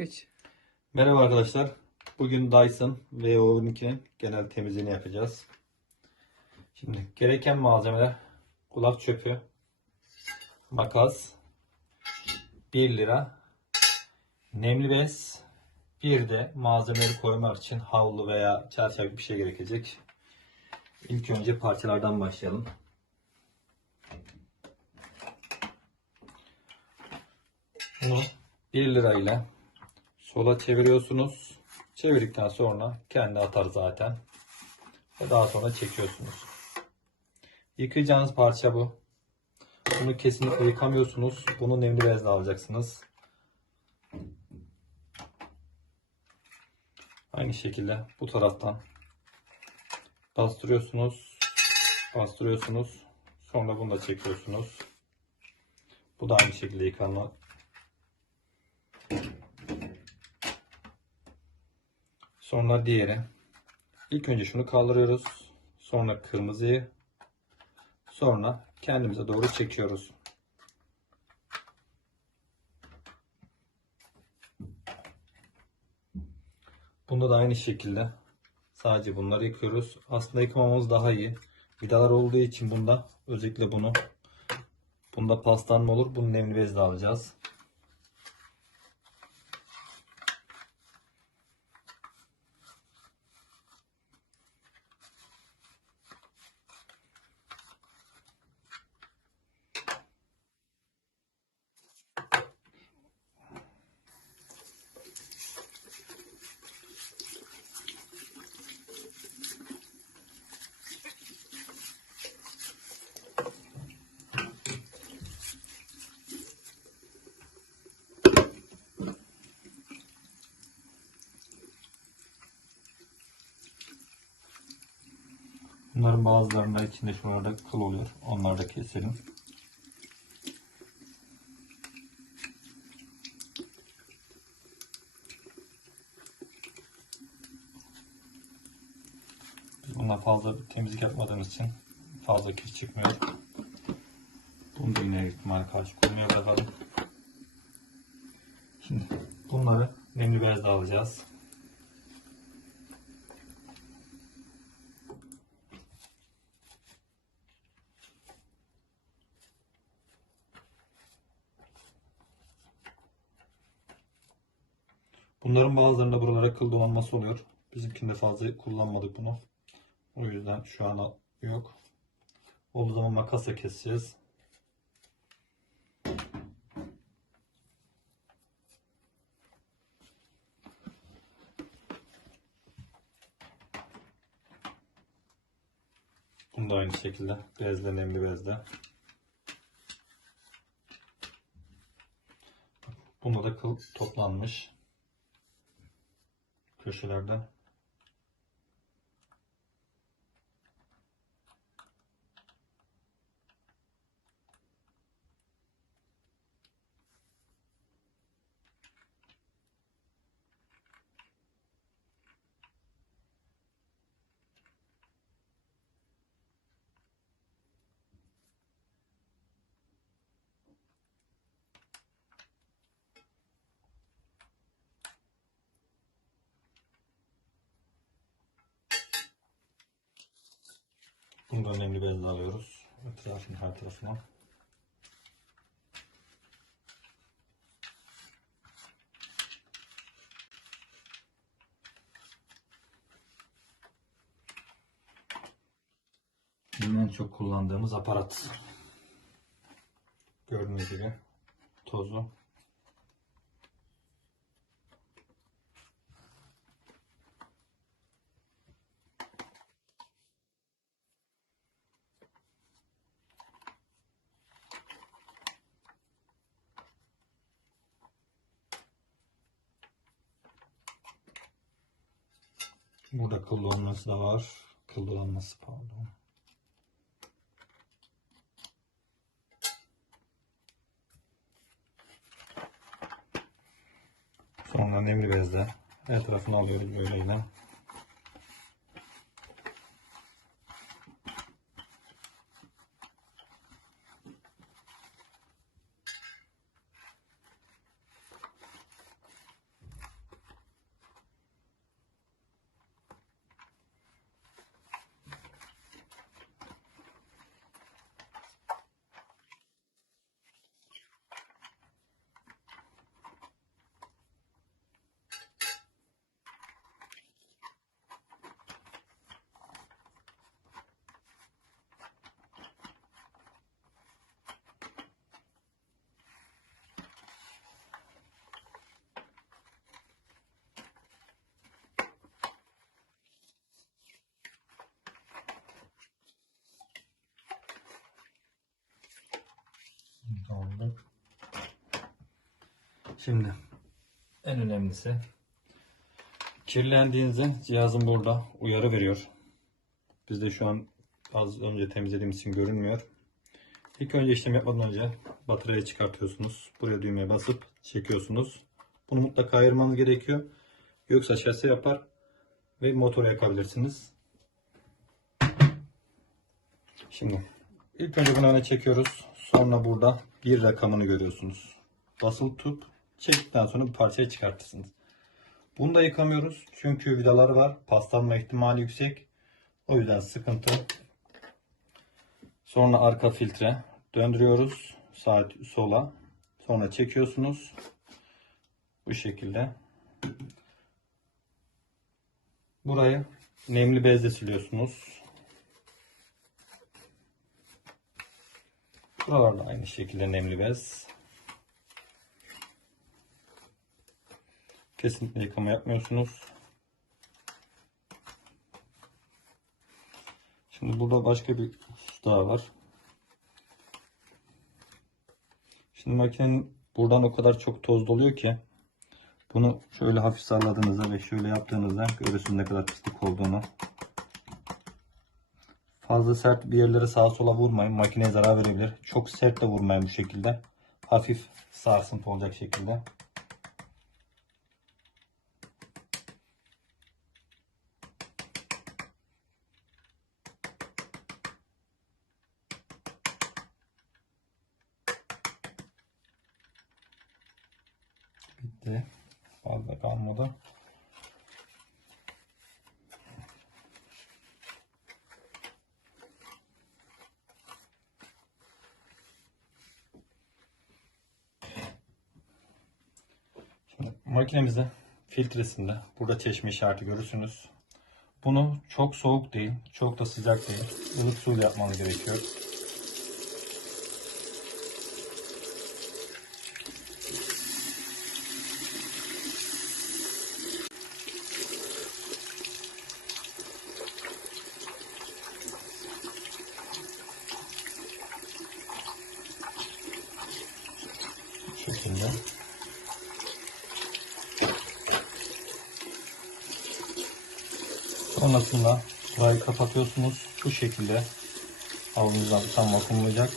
3. Merhaba arkadaşlar. Bugün Dyson VO12'nin genel temizliğini yapacağız. Şimdi gereken malzemeler kulak çöpü, makas, 1 lira, nemli bez, bir de malzemeleri koymak için havlu veya çarşaf bir şey gerekecek. İlk önce parçalardan başlayalım. Bunu 1 lirayla sola çeviriyorsunuz. Çevirdikten sonra kendi atar zaten. Ve daha sonra çekiyorsunuz. Yıkayacağınız parça bu. Bunu kesinlikle yıkamıyorsunuz. Bunu nemli bezle alacaksınız. Aynı şekilde bu taraftan bastırıyorsunuz. Bastırıyorsunuz. Sonra bunu da çekiyorsunuz. Bu da aynı şekilde yıkanma Sonra diğeri. İlk önce şunu kaldırıyoruz. Sonra kırmızıyı. Sonra kendimize doğru çekiyoruz. Bunda da aynı şekilde sadece bunları yıkıyoruz. Aslında yıkamamız daha iyi. Vidalar olduğu için bunda özellikle bunu bunda paslanma olur. Bunu nemli bezle alacağız. Bunların bazılarında içinde şuralarda kıl oluyor. Onları da keselim. Biz fazla temizlik yapmadığımız için fazla kir çıkmıyor. Bunu da yine ihtimal karşı koymaya bırakalım. Şimdi bunları nemli bezle alacağız. Bunların bazılarında buralara kıl dolanması oluyor. Bizimkinde fazla kullanmadık bunu. O yüzden şu an yok. Olduğu zaman makasla keseceğiz. Bunu da aynı şekilde bezle nemli bezle. Bunda da kıl toplanmış köşelerde. Bunu da önemli bezle alıyoruz. Etrafını her tarafına. Bizim en çok kullandığımız aparat. Gördüğünüz gibi tozu. Burada kıl dolanması da var. Kıl dolanması pardon. Sonra nemli bezle her tarafını alıyoruz böyleyle. Şimdi en önemlisi kirlendiğinizde cihazın burada uyarı veriyor. Bizde şu an az önce temizlediğimiz için görünmüyor. İlk önce işlem yapmadan önce bataryayı çıkartıyorsunuz. Buraya düğmeye basıp çekiyorsunuz. Bunu mutlaka ayırmanız gerekiyor. Yoksa şase yapar ve motoru yakabilirsiniz. Şimdi ilk önce bunu öne çekiyoruz. Sonra burada bir rakamını görüyorsunuz. Basılı tutup çektikten sonra bir parçayı çıkartırsınız. Bunu da yıkamıyoruz. Çünkü vidaları var. Paslanma ihtimali yüksek. O yüzden sıkıntı. Sonra arka filtre döndürüyoruz. Sağ sola. Sonra çekiyorsunuz. Bu şekilde. Burayı nemli bezle siliyorsunuz. Buralarda aynı şekilde nemli bez. Kesinlikle yıkama yapmıyorsunuz. Şimdi burada başka bir husus daha var. Şimdi makinenin buradan o kadar çok toz doluyor ki bunu şöyle hafif salladığınızda ve şöyle yaptığınızda görürsünüz ne kadar pislik olduğunu. Fazla sert bir yerlere sağa sola vurmayın. Makineye zarar verebilir. Çok sert de vurmayın bu şekilde. Hafif sarsıntı olacak şekilde. Bitti. Fazla kalmadı. Şimdi makinemizde filtresinde burada çeşme işareti görürsünüz. Bunu çok soğuk değil, çok da sıcak değil. ılık suyla yapmanız gerekiyor. Şekilde. Sonrasında burayı kapatıyorsunuz. Bu şekilde havlunuzdan tam vakumlayacak.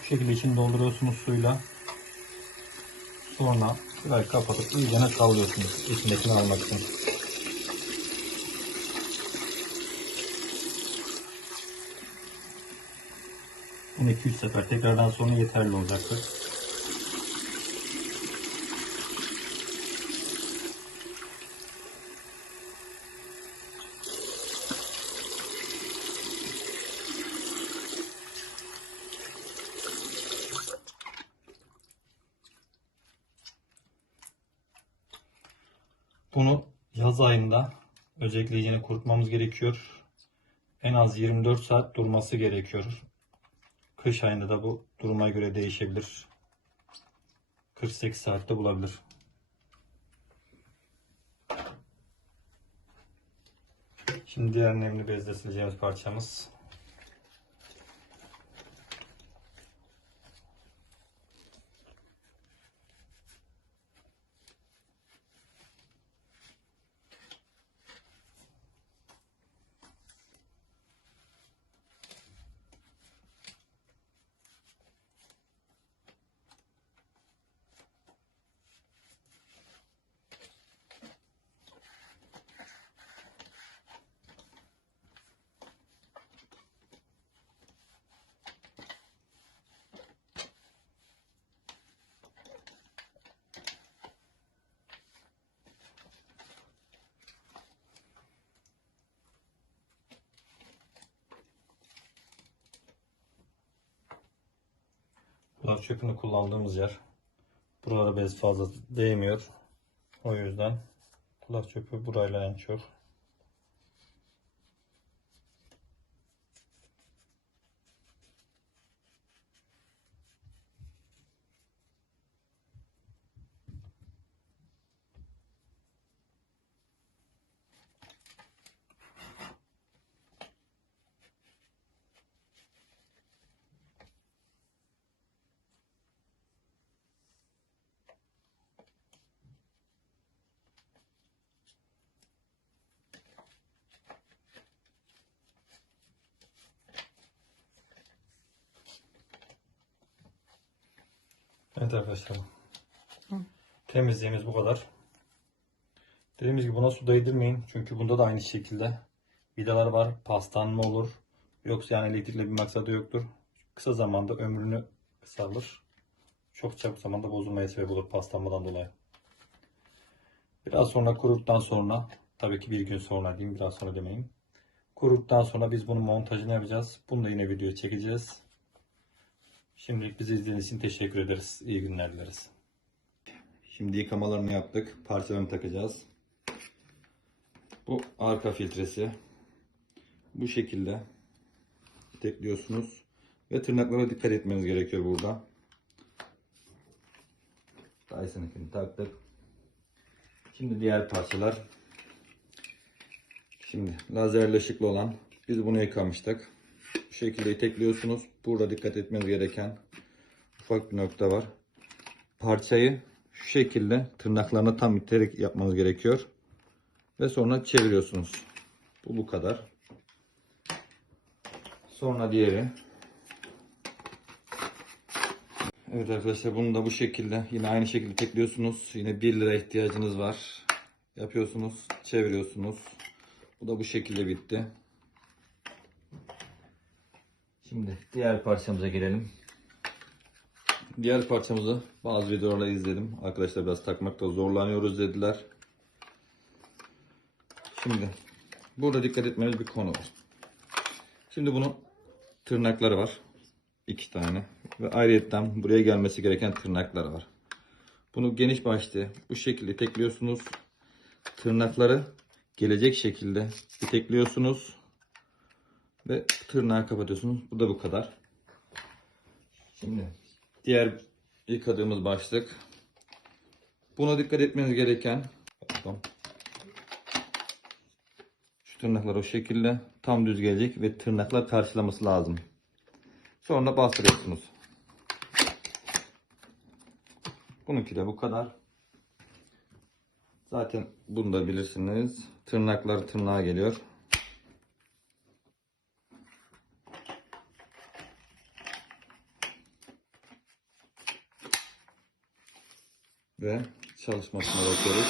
Bu şekilde içini dolduruyorsunuz suyla. Sonra burayı kapatıp iyicene sallıyorsunuz. İçindekini almak için. Bunu 2-3 sefer tekrardan sonra yeterli olacaktır. Bunu yaz ayında özellikle iyicene kurutmamız gerekiyor. En az 24 saat durması gerekiyor. Kış ayında da bu duruma göre değişebilir. 48 saatte bulabilir. Şimdi diğer nemli bezle sileceğimiz parçamız. Kulak çöpünü kullandığımız yer. Buralara bez fazla değmiyor. O yüzden kulak çöpü burayla en çok. Evet arkadaşlar. Temizliğimiz bu kadar. Dediğimiz gibi buna su değdirmeyin. Çünkü bunda da aynı şekilde vidalar var. Paslanma olur. Yoksa yani elektrikle bir maksadı yoktur. Kısa zamanda ömrünü kısalır. Çok çabuk zamanda bozulmaya sebep olur paslanmadan dolayı. Biraz sonra kuruduktan sonra tabii ki bir gün sonra diyeyim biraz sonra demeyin. Kuruduktan sonra biz bunun montajını yapacağız. Bunu da yine video çekeceğiz. Şimdilik bizi izlediğiniz için teşekkür ederiz. İyi günler dileriz. Şimdi yıkamalarını yaptık. Parçalarını takacağız. Bu arka filtresi. Bu şekilde tekliyorsunuz. Ve tırnaklara dikkat etmeniz gerekiyor burada. Dyson'ınkini taktık. Şimdi diğer parçalar. Şimdi lazerli ışıklı olan biz bunu yıkamıştık. Şekilde itekliyorsunuz. Burada dikkat etmeniz gereken ufak bir nokta var. Parçayı şu şekilde tırnaklarına tam iterek yapmanız gerekiyor. Ve sonra çeviriyorsunuz. Bu bu kadar. Sonra diğeri. Evet arkadaşlar bunu da bu şekilde yine aynı şekilde tekliyorsunuz. Yine 1 lira ihtiyacınız var. Yapıyorsunuz, çeviriyorsunuz. Bu da bu şekilde bitti. Şimdi diğer parçamıza gelelim. Diğer parçamızı bazı videolarda izledim. Arkadaşlar biraz takmakta zorlanıyoruz dediler. Şimdi burada dikkat etmeniz bir konu var. Şimdi bunun tırnakları var. iki tane. Ve ayrıyetten buraya gelmesi gereken tırnakları var. Bunu geniş başlı bu şekilde tekliyorsunuz. Tırnakları gelecek şekilde itekliyorsunuz. Ve tırnağı kapatıyorsunuz. Bu da bu kadar. Şimdi diğer yıkadığımız başlık. Buna dikkat etmeniz gereken pardon. Şu tırnaklar o şekilde tam düz gelecek ve tırnaklar karşılaması lazım. Sonra bastırıyorsunuz. Bununki de bu kadar. Zaten bunu da bilirsiniz. Tırnaklar tırnağa geliyor. Ve çalışmasına bakıyoruz.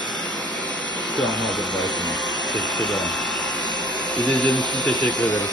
Şu an hazır Teşekkür ederim. İzlediğiniz için teşekkür ederiz.